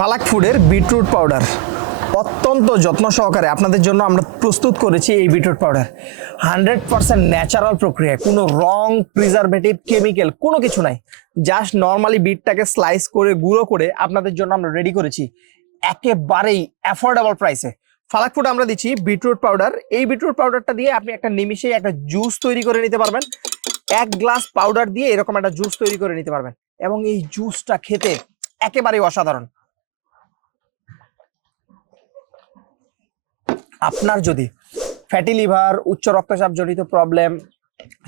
ফালাক ফুডের beetroot powder অত্যন্ত যত্ন সহকারে আপনাদের জন্য আমরা প্রস্তুত করেছি। এই বিটরুট পাউডার 100% ন্যাচারাল প্রক্রিয়ায়, কোনো রং, প্রিজারভেটিভ, কেমিক্যাল কোনো কিছু নাই। জাস্ট নর্মালি বিটটাকে স্লাইস করে গুঁড়ো করে আপনাদের জন্য আমরা রেডি করেছি একেবারেই অ্যাফোর্ডেবল প্রাইসে। ফালাক ফুড আমরা দিচ্ছি বিটরুট পাউডার। এই বিটরুট পাউডারটা দিয়ে আপনি একটা নিমিষে একটা জুস তৈরি করে নিতে পারবেন। 1 গ্লাস পাউডার দিয়ে এরকম একটা জুস তৈরি করে নিতে পারবেন এবং এই জুসটা খেতে একেবারেই অসাধারণ। আপনার যদি ফ্যাটি লিভার, উচ্চ রক্তচাপ জনিত প্রবলেম,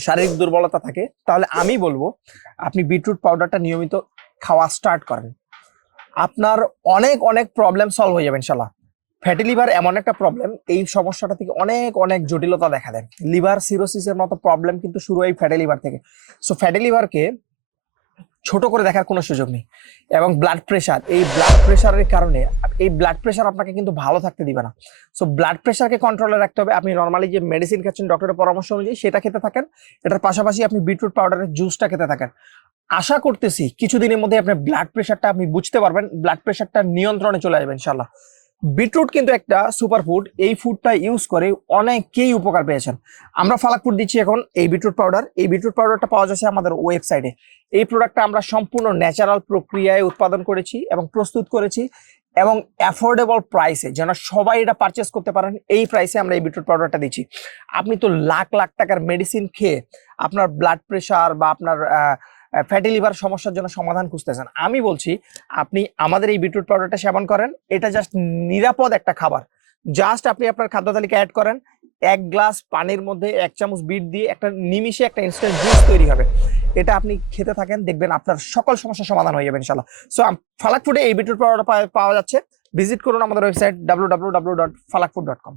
শারীরিক দুর্বলতা থাকে, তাহলে আমি বলবো আপনি বিটরুট পাউডারটা নিয়মিত খাওয়া স্টার্ট করেন। আপনার অনেক অনেক প্রবলেম সলভ হয়ে যাবে ইনশাল্লাহ। ফ্যাটি লিভার এমন একটা প্রবলেম, এই সমস্যাটা থেকে অনেক অনেক জটিলতা দেখা দেয়। লিভার সিরোসিসের মতো প্রবলেম কিন্তু শুরু হয় ফ্যাটি লিভার থেকে। সো ফ্যাটি লিভারকে ছোট করে দেখার কোনো সুযোগ নেই। এবং ব্লাড প্রেশার, এই ব্লাড প্রেশারের কারণে এই ব্লাড প্রেশার আপনাকে কিন্তু ভালো থাকতে দিবে না। সো ব্লাড প্রেশারকে কন্ট্রোলে রাখতে হবে। আপনি নর্মালি যে মেডিসিন খাচ্ছেন ডক্টরের পরামর্শ অনুযায়ী সেটা খেতে থাকেন। এটার পাশাপাশি আপনি বিটরুট পাউডারের জুসটা খেতে থাকেন। আশা করতেছি কিছুদিনের মধ্যে আপনার ব্লাড প্রেশারটা আপনি বুঝতে পারবেন, ব্লাড প্রেশারটা নিয়ন্ত্রণে চলে আসবে ইনশাল্লাহ। বিটরুট কিন্তু একটা সুপার ফুড। এই ফুডটা ইউজ করে অনেকেই উপকার পেয়েছেন। আমরা ফালাক ফুড দিচ্ছি এখন এই বিটরুট পাউডার। এই বিটরুট পাউডারটা পাওয়া যাচ্ছে আমাদের ওয়েবসাইটে। এই প্রোডাক্টটা আমরা সম্পূর্ণ ন্যাচারাল প্রক্রিয়ায় উৎপাদন করেছি এবং প্রস্তুত করেছি এবং অ্যাফোর্ডেবল প্রাইসে, যেন সবাই এটা পারচেস করতে পারেন। এই প্রাইসে আমরা এই বিটরুট পাউডারটা দিচ্ছি। আপনি তো লাখ লাখ টাকার মেডিসিন খেয়ে আপনার ব্লাড প্রেশার বা আপনার ফ্যাটি লিভার সমস্যার জন্য সমাধান খুঁজতেছেন, আমি বলছি আপনি আমাদের এই বিটরুট পাউডারটা সেবন করেন। এটা জাস্ট নিরাপদ একটা খাবার। জাস্ট আপনি আপনার খাদ্য তালিকা অ্যাড করেন, 1 গ্লাস পানির মধ্যে 1 চামচ বিট দিয়ে একটা নিমিষে একটা ইনস্ট্যান্ট জুস তৈরি হবে। এটা আপনি খেতে থাকেন, দেখবেন আপনার সকল সমস্যার সমাধান হয়ে যাবে ইনশাআল্লাহ। সো ফালাক ফুডে এই বিটরুট পাউডার পাওয়া যাচ্ছে। ভিজিট করুন আমাদের ওয়েবসাইট www.falakfood.com।